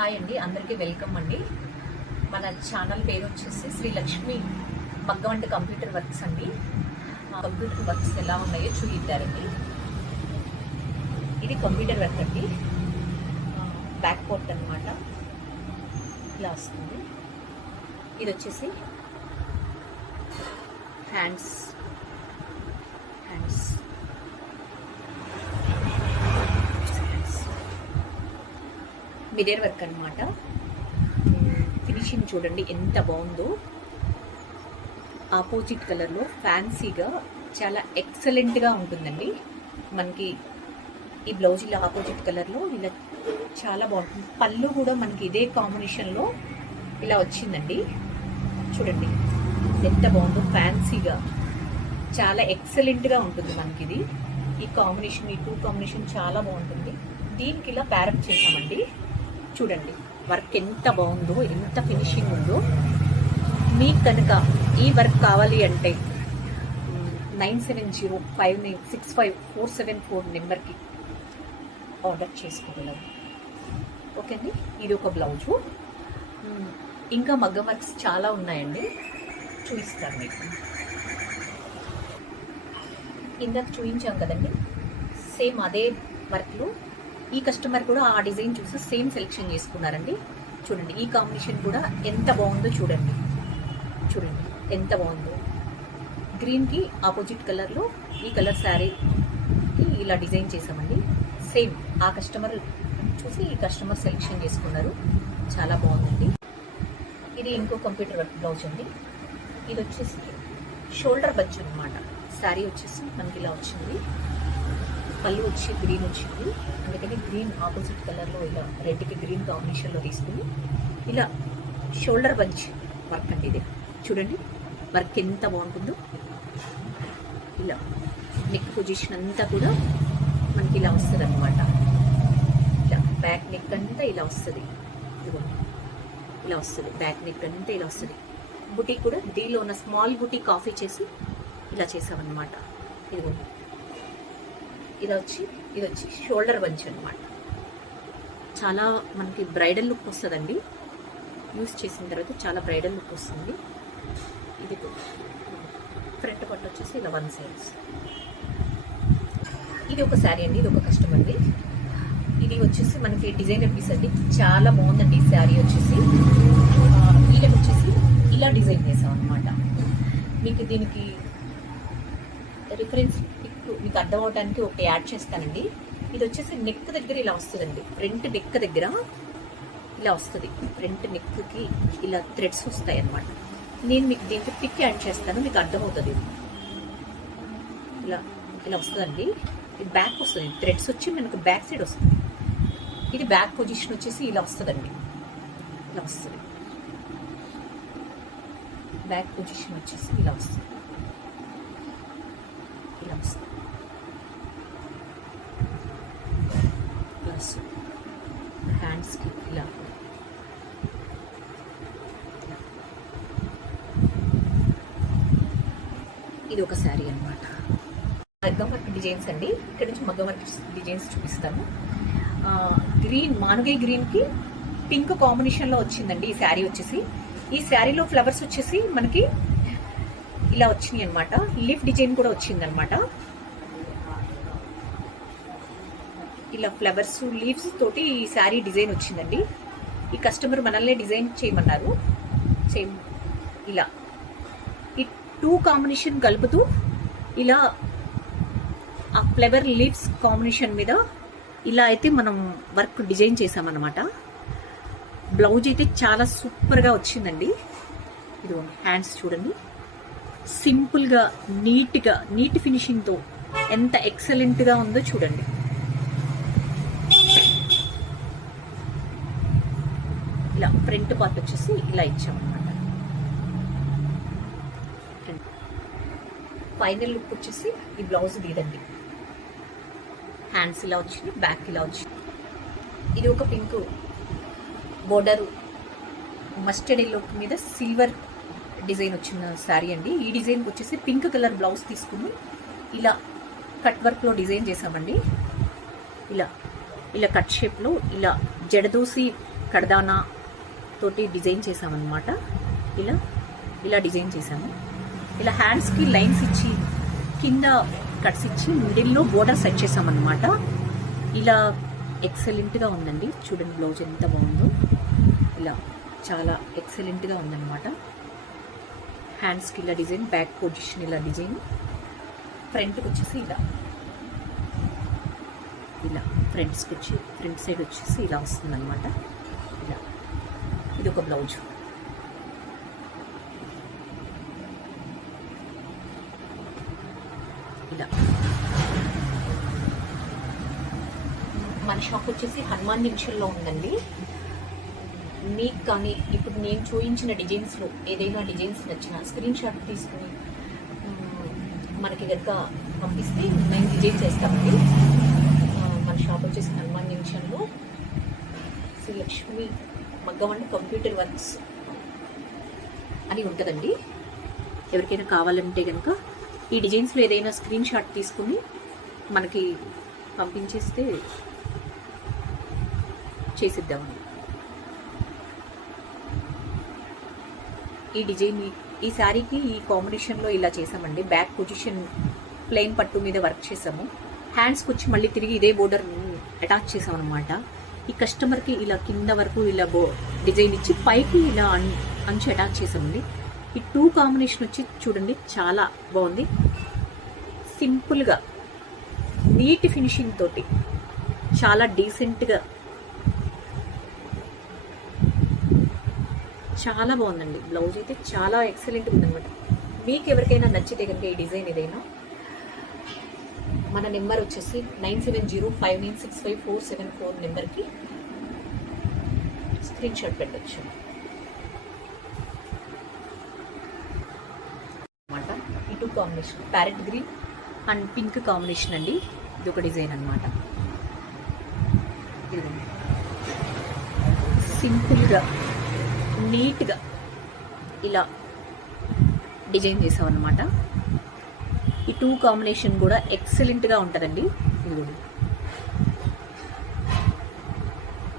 Hi అండి, అందరికీ welcome అండి. మన ఛానల్ పేరు వచ్చేసి శ్రీ లక్ష్మి మగ్గం అండ్ కంప్యూటర్ వర్క్స్ అండి. కంప్యూటర్ వర్క్స్ ఎలా ఉన్నాయో చూపిద్దారండి. ఇది కంప్యూటర్ వర్క్ అండి. బ్యాక్ పోర్ట్ అనమాట, ఇలా వస్తుంది. ఇది వచ్చేసి హ్యాండ్స్ మిర్రర్ వర్క్ అనమాట. ఫినిషింగ్ చూడండి ఎంత బాగుందో. ఆపోజిట్ కలర్లో ఫ్యాన్సీగా చాలా ఎక్సలెంట్గా ఉంటుందండి. మనకి ఈ బ్లౌజ్ ఇలా ఆపోజిట్ కలర్లో ఇలా చాలా బాగుంటుంది. పళ్ళు కూడా మనకి ఇదే కాంబినేషన్లో ఇలా వచ్చిందండి. చూడండి ఎంత బాగుందో, ఫ్యాన్సీగా చాలా ఎక్సలెంట్గా ఉంటుంది మనకి ఇది. ఈ కాంబినేషన్, ఈ టూ కాంబినేషన్ చాలా బాగుంటుంది. దీనికి ఇలా ప్యారప్ చేసామండి. చూడండి వర్క్ ఎంత బాగుందో, ఎంత ఫినిషింగ్ ఉందో. మీకు కనుక ఈ వర్క్ కావాలి అంటే 9705965474 నెంబర్కి ఆర్డర్ చేసుకోగలరు. ఓకే అండి. ఇది ఒక బ్లౌజు. ఇంకా మగ్గం వర్క్స్ చాలా ఉన్నాయండి, చూపిస్తాను మీకు. ఇందాక చూపించాం కదండి, సేమ్ అదే వర్క్లో ఈ కస్టమర్ కూడా ఆ డిజైన్ చూసి సేమ్ సెలెక్షన్ చేసుకున్నారండి. చూడండి ఈ కాంబినేషన్ కూడా ఎంత బాగుందో. చూడండి ఎంత బాగుందో. గ్రీన్కి ఆపోజిట్ కలర్లో ఈ కలర్ శారీకి ఇలా డిజైన్ చేసామండి. సేమ్ ఆ కస్టమర్ చూసి ఈ కస్టమర్ సెలెక్షన్ చేసుకున్నారు. చాలా బాగుందండి. ఇది ఇంకో కంప్యూటర్ వర్క్ బ్లౌజ్ అండి. ఇది వచ్చేసి షోల్డర్ బంచ్ అనమాట. శారీ వచ్చేసి మనకి ఇలా వచ్చింది. పళ్ళు వచ్చి గ్రీన్ వచ్చింది, అందుకని గ్రీన్ ఆపోజిట్ కలర్లో ఇలా రెడ్కి గ్రీన్ కాంబినేషన్లో తీసుకుని ఇలా షోల్డర్ బంచ్ వర్క్ అండి. ఇది చూడండి వర్క్ ఎంత బాగుంటుందో. ఇలా నెక్ పొజిషన్ అంతా కూడా మనకి ఇలా వస్తుంది అనమాట. ఇలా బ్యాక్ నెక్ అంతా ఇలా వస్తుంది. ఇదిగోండి ఇలా వస్తుంది. బ్యాక్ నెక్ అంతా ఇలా వస్తుంది. బుటీ కూడా దీనిలో ఉన్న స్మాల్ బుటీ కాఫీ చేసి ఇలా చేసామన్నమాట. ఇదిగోండి ఇది వచ్చి షోల్డర్ బంచ్ అనమాట. చాలా మనకి బ్రైడల్ లుక్ వస్తుందండి. యూస్ చేసిన తర్వాత చాలా బ్రైడల్ లుక్ వస్తుంది. ఇది ఫ్రంట్ పట్టు వచ్చేసి ఇలా 1 సైడ్. ఇది ఒక శారీ అండి. ఇది ఒక కస్టమర్ది. ఇది వచ్చేసి మనకి డిజైనర్ పీస్ అండి. చాలా బాగుందండి ఈ శారీ వచ్చేసి. వీళ్ళకి వచ్చేసి ఇలా డిజైన్ చేసాం అనమాట. మీకు దీనికి రిఫరెన్స్ మీకు అర్థం అవడానికి ఒకటి యాడ్ చేస్తానండి. ఇది వచ్చేసి నెక్ దగ్గర ఇలా వస్తుందండి. ఫ్రంట్ నెక్ దగ్గర ఇలా వస్తుంది. ఫ్రంట్ నెక్కి ఇలా థ్రెడ్స్ వస్తాయి అన్నమాట. నేను మీకు దీనికి పిక్ యాడ్ చేస్తాను, మీకు అర్థమవుతుంది. ఇలా ఇలా వస్తుందండి. ఇది బ్యాక్ వస్తుంది. థ్రెడ్స్ వచ్చి మనకు బ్యాక్ సైడ్ వస్తుంది. ఇది బ్యాక్ పొజిషన్ వచ్చేసి ఇలా వస్తుందండి. ఇలా వస్తుంది. బ్యాక్ పొజిషన్ వచ్చేసి ఇలా వస్తుంది. ఇలా వస్తుంది. హ్యాండ్స్కి ఇలా ఇది ఒక శారీ అనమాట. మగ్గం వర్క్ డిజైన్స్ అండి. ఇక్కడ నుంచి మగ్గం వర్క్ డిజైన్స్ చూపిస్తాము. గ్రీన్, మానుగై గ్రీన్కి పింక్ కాంబినేషన్లో వచ్చిందండి ఈ శారీ వచ్చేసి. ఈ శారీలో ఫ్లవర్స్ వచ్చేసి మనకి ఇలా వచ్చినాయి అనమాట. లీఫ్ డిజైన్ కూడా వచ్చిందనమాట. ఇలా ఫ్లవర్స్ లీవ్స్ తోటి ఈ శారీ డిజైన్ వచ్చిందండి. ఈ కస్టమర్ మనల్ని డిజైన్ చేయమన్నారు. సేమ్ ఇలా ఈ టూ కాంబినేషన్ కలుపుతూ ఇలా ఆ ఫ్లవర్ లీవ్స్ కాంబినేషన్ మీద ఇలా అయితే మనం వర్క్ డిజైన్ చేసామన్నమాట. బ్లౌజ్ అయితే చాలా సూపర్గా వచ్చిందండి. ఇదిగో హ్యాండ్స్ చూడండి, సింపుల్గా నీట్గా నీట్ ఫినిషింగ్తో ఎంత ఎక్సలెంట్గా ఉందో చూడండి. ఇలా ఫ్రంట్ పార్ట్ వచ్చేసి ఇలా ఇచ్చామన్నమాట. ఫైనల్ లుక్ వచ్చేసి ఈ బ్లౌజ్ ఇదండి. హ్యాండ్స్ ఇలా వచ్చింది, బ్యాక్ ఇలా వచ్చింది. ఇది ఒక పింక్ బోర్డర్ మస్టర్డ్ ఎల్లో మీద సిల్వర్ డిజైన్ వచ్చిన శారీ అండి. ఈ డిజైన్కి వచ్చేసి పింక్ కలర్ బ్లౌజ్ తీసుకుని ఇలా కట్ వర్క్లో డిజైన్ చేసామండి. ఇలా ఇలా కట్ షేప్లో ఇలా జడదోసి కడదానా తోటి డిజైన్ చేసామన్నమాట. ఇలా ఇలా డిజైన్ చేసాము. ఇలా హ్యాండ్స్కి లైన్స్ ఇచ్చి కింద కట్స్ ఇచ్చి మిడిల్లో బోర్డర్ సెట్ చేసామన్నమాట. ఇలా ఎక్సలెంట్గా ఉందండి. చూడండి బ్లౌజ్ ఎంత బాగుందో. ఇలా చాలా ఎక్సలెంట్గా ఉందన్నమాట. హ్యాండ్స్కి ఇలా డిజైన్, బ్యాక్ పొజిషన్ ఇలా డిజైన్, ఫ్రంట్కి వచ్చేసి ఇలా ఇలా ఫ్రంట్స్కి వచ్చి ఫ్రంట్ సైడ్ వచ్చేసి ఇలా వస్తుందన్నమాట. ఇలా ఇది ఒక బ్లౌజ్. ఇలా మన షాప్ వచ్చేసి హనుమాన్ జంక్షన్లో ఉందండి. మీకు కానీ ఇప్పుడు నేను చూపించిన డిజైన్స్లో ఏదైనా డిజైన్స్ నచ్చిన స్క్రీన్ షాట్ తీసుకుని మనకి కనుక పంపిస్తే మేము డిజైన్ చేస్తామండి. మన షాప్ వచ్చేసి హనుమాన్ జంక్షన్లో శ్రీ లక్ష్మి మగ్గం అండ్ కంప్యూటర్ వర్క్స్ అని ఉంటుందండి. ఎవరికైనా కావాలంటే కనుక ఈ డిజైన్స్లో ఏదైనా స్క్రీన్ షాట్ తీసుకుని మనకి పంపించేస్తే చేసిద్దామండి. ఈ డిజైన్ ఈ శారీకి ఈ కాంబినేషన్లో ఇలా చేసామండి. బ్యాక్ పొజిషన్ ప్లెయిన్ పట్టు మీద వర్క్ చేసాము. హ్యాండ్స్కి వచ్చి మళ్ళీ తిరిగి ఇదే బోర్డర్ అటాచ్ చేసామన్నమాట. ఈ కస్టమర్కి ఇలా కింద వరకు ఇలా డిజైన్ ఇచ్చి పైకి ఇలా అంచు అటాచ్ చేసామండి. ఈ 2 కాంబినేషన్ వచ్చి చూడండి చాలా బాగుంది. సింపుల్గా నీట్ ఫినిషింగ్ తోటి చాలా డీసెంట్గా చాలా బాగుందండి. బ్లౌజ్ అయితే చాలా ఎక్సలెంట్గా ఉందన్నమాట. మీకు ఎవరికైనా నచ్చితే కనుక ఈ డిజైన్ ఏదైనా మన నెంబర్ వచ్చేసి 9705965474 నెంబర్కి స్క్రీన్ షాట్ పెట్టచ్చు అన్నమాట. ఈ 2 combination parrot green and pink combination అండి. ఇది ఒక డిజైన్ అన్నమాట. సింపుల్గా నీట్గా ఇలా డిజైన్ చేసామన్నమాట. ఈ 2 కాంబినేషన్ కూడా ఎక్సలెంట్గా ఉంటుందండి. ఇదిగోండి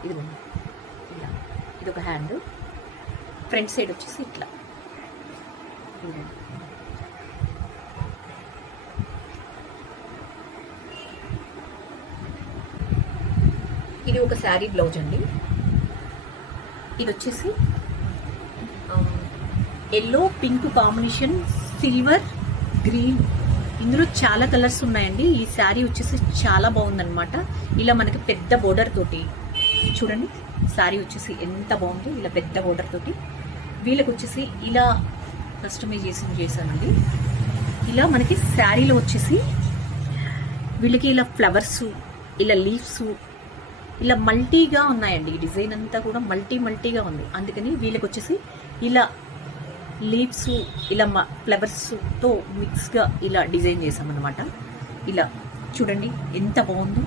ఇదిగోండి ఇలా ఇదొక హ్యాండ్, ఫ్రంట్ సైడ్ వచ్చేసి ఇట్లా. ఇది ఒక శారీ బ్లౌజ్ అండి. ఇది వచ్చేసి yellow pink combination, silver green, ఇందులో చాలా కలర్స్ ఉన్నాయండి. ఈ శారీ వచ్చేసి చాలా బాగుందన్నమాట. ఇలా మనకి పెద్ద బోర్డర్ తోటి చూడండి శారీ వచ్చేసి ఎంత బాగుందో. ఇలా పెద్ద బోర్డర్ తోటి వీళ్ళకి వచ్చేసి ఇలా కస్టమైజేషన్ చేశానండి. ఇలా మనకి శారీలో వచ్చేసి వీళ్ళకి ఇలా ఫ్లవర్స్, ఇలా లీవ్స్, ఇలా మల్టీగా ఉన్నాయండి. ఈ డిజైన్ అంతా కూడా మల్టీగా ఉంది. అందుకని వీళ్ళకి వచ్చేసి ఇలా లీవ్స్, ఇలా ఫ్లవర్స్తో మిక్స్గా ఇలా డిజైన్ చేసామన్నమాట. ఇలా చూడండి ఎంత బాగుందో.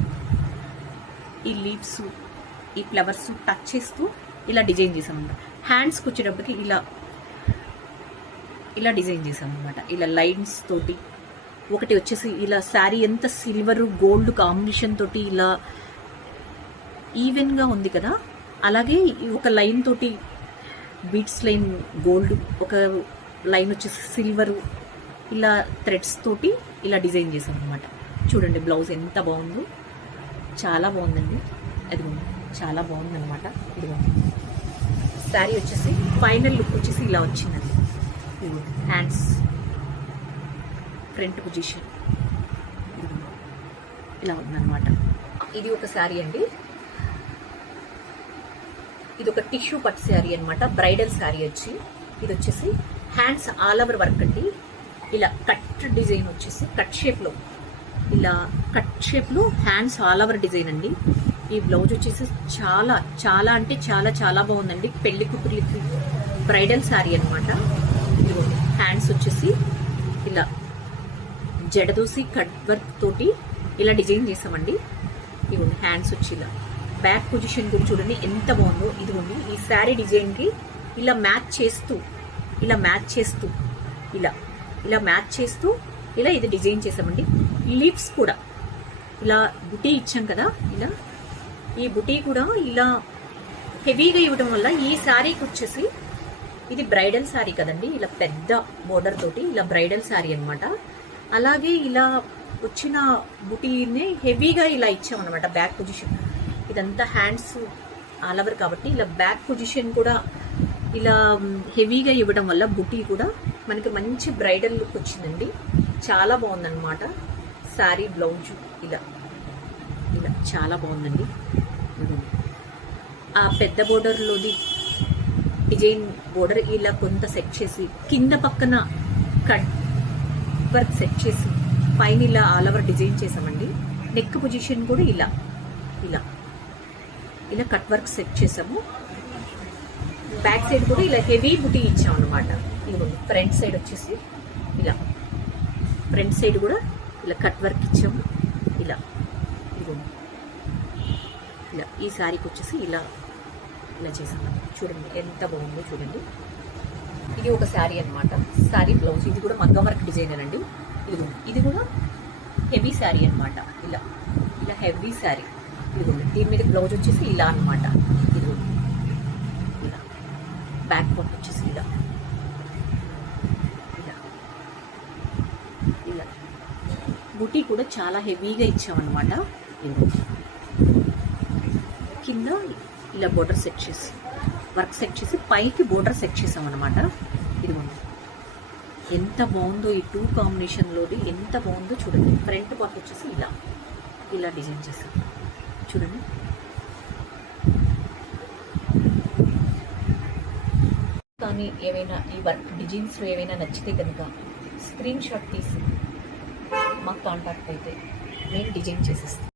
ఈ లీవ్స్, ఈ ఫ్లవర్స్ టచ్ చేస్తూ ఇలా డిజైన్ చేసామన్నమాట. హ్యాండ్స్కి వచ్చేటప్పటికి ఇలా డిజైన్ చేసామన్నమాట. ఇలా లైన్స్ తోటి ఒకటి వచ్చేసి ఇలా శారీ ఎంత సిల్వర్ గోల్డ్ కాంబినేషన్ తోటి ఇలా ఈవెన్గా ఉంది కదా. అలాగే ఒక లైన్ తోటి బీట్స్ లైన్ గోల్డ్, ఒక లైన్ వచ్చేసి సిల్వరు, ఇలా థ్రెడ్స్ తోటి ఇలా డిజైన్ చేసాం అనమాట. చూడండి బ్లౌజ్ ఎంత బాగుందో. చాలా బాగుందండి. అది చాలా బాగుందన్నమాట. ఇదిగోండి శారీ వచ్చేసి ఫైనల్ లుక్ వచ్చేసి ఇలా వచ్చిందండి. హ్యాండ్స్ ఫ్రంట్ పొజిషన్ ఇలా ఉందన్నమాట. ఇది ఒక శారీ అండి. ఇది ఒక టిష్యూ పట్టు శారీ అనమాట. బ్రైడల్ శారీ వచ్చి ఇది వచ్చేసి హ్యాండ్స్ ఆల్ ఓవర్ వర్క్ అండి. ఇలా కట్ డిజైన్ వచ్చేసి కట్ షేప్లో, ఇలా కట్ షేప్లో హ్యాండ్స్ ఆల్ ఓవర్ డిజైన్ అండి. ఈ బ్లౌజ్ వచ్చేసి చాలా చాలా అంటే చాలా చాలా బాగుందండి. పెళ్లి కూతుర్లకి బ్రైడల్ శారీ అనమాట. ఇదిగోండి హ్యాండ్స్ వచ్చేసి ఇలా జడదోసి కట్ వర్క్ తోటి ఇలా డిజైన్ చేసామండి. ఇదిగోండి హ్యాండ్స్ వచ్చి ఇలా బ్యాక్ పొజిషన్ కూడా చూడండి ఎంత బాగుందో. ఇదిగోండి ఈ శారీ డిజైన్కి ఇలా మ్యాచ్ చేస్తూ ఇలా మ్యాచ్ చేస్తూ ఇలా ఇది డిజైన్ చేసామండి. లీవ్స్ కూడా ఇలా బుటీ ఇచ్చాం కదా, ఇలా ఈ బుటీ కూడా ఇలా హెవీగా ఇవ్వడం వల్ల ఈ శారీకి వచ్చేసి ఇది బ్రైడల్ శారీ కదండి, ఇలా పెద్ద బోర్డర్ తోటి ఇలా బ్రైడల్ శారీ అన్నమాట. అలాగే ఇలా వచ్చిన బుటీని హెవీగా ఇలా ఇచ్చామన్నమాట బ్యాక్ పొజిషన్. ఇదంతా హ్యాండ్స్ ఆల్ ఓవర్ కాబట్టి ఇలా బ్యాక్ పొజిషన్ కూడా ఇలా హెవీగా ఇవ్వడం వల్ల బుటీ కూడా మనకి మంచి బ్రైడల్ లుక్ వచ్చిందండి. చాలా బాగుందన్నమాట. శారీ బ్లౌజ్ ఇలా ఇలా చాలా బాగుందండి. ఆ పెద్ద బోర్డర్లోది డిజైన్ బోర్డర్ ఇలా కొంత సెట్ చేసి కింద పక్కన కట్ వర్క్ సెట్ చేసి పైన ఇలా ఆల్ ఓవర్ డిజైన్ చేసామండి. నెక్ పొజిషన్ కూడా ఇలా ఇలా ఇలా కట్ వర్క్ సెట్ చేసాము. బ్యాక్ సైడ్ కూడా ఇలా హెవీ బుటీ ఇచ్చాం అనమాట. ఇదిగోండి ఫ్రంట్ సైడ్ వచ్చేసి ఇలా ఫ్రంట్ సైడ్ కూడా ఇలా కట్ వర్క్ ఇచ్చాము. ఇలా ఇదిగోండి ఇలా ఈ శారీకి వచ్చేసి ఇలా ఇలా చేసాము. చూడండి ఎంత బాగుందో చూడండి. ఇది ఒక శారీ అనమాట. శారీ బ్లౌజ్ ఇది కూడా మగ్గం వర్క్ డిజైనర్ అండి. ఇదిగోండి ఇది కూడా హెవీ శారీ అనమాట. ఇలా ఇలా హెవీ శారీ. ఇదిగోండి దీని మీద బ్లౌజ్ వచ్చేసి ఇలా అనమాట. ఇదిగోండి ఇలా బ్యాక్ పార్ట్ వచ్చేసి ఇలా ఇలా ఇలా బుటీ కూడా చాలా హెవీగా ఇచ్చామన్నమాట. ఇదిగోండి కింద ఇలా బోర్డర్ సెట్ చేసి వర్క్ సెట్ చేసి పైకి బోర్డర్ సెట్ చేసామన్నమాట. ఇదిగోండి ఎంత బాగుందో ఈ టూ కాంబినేషన్లోది, ఎంత బాగుందో చూడండి. ఫ్రంట్ పార్ట్ వచ్చేసి ఇలా ఇలా డిజైన్ చేసాం చూడండి. కానీ ఏవైనా ఈ వర్క్ డిజైన్స్లో ఏవైనా నచ్చితే కనుక స్క్రీన్ షాట్ తీసి మాకు కాంటాక్ట్ అయితే నేను డిజైన్ చేసేస్తాను.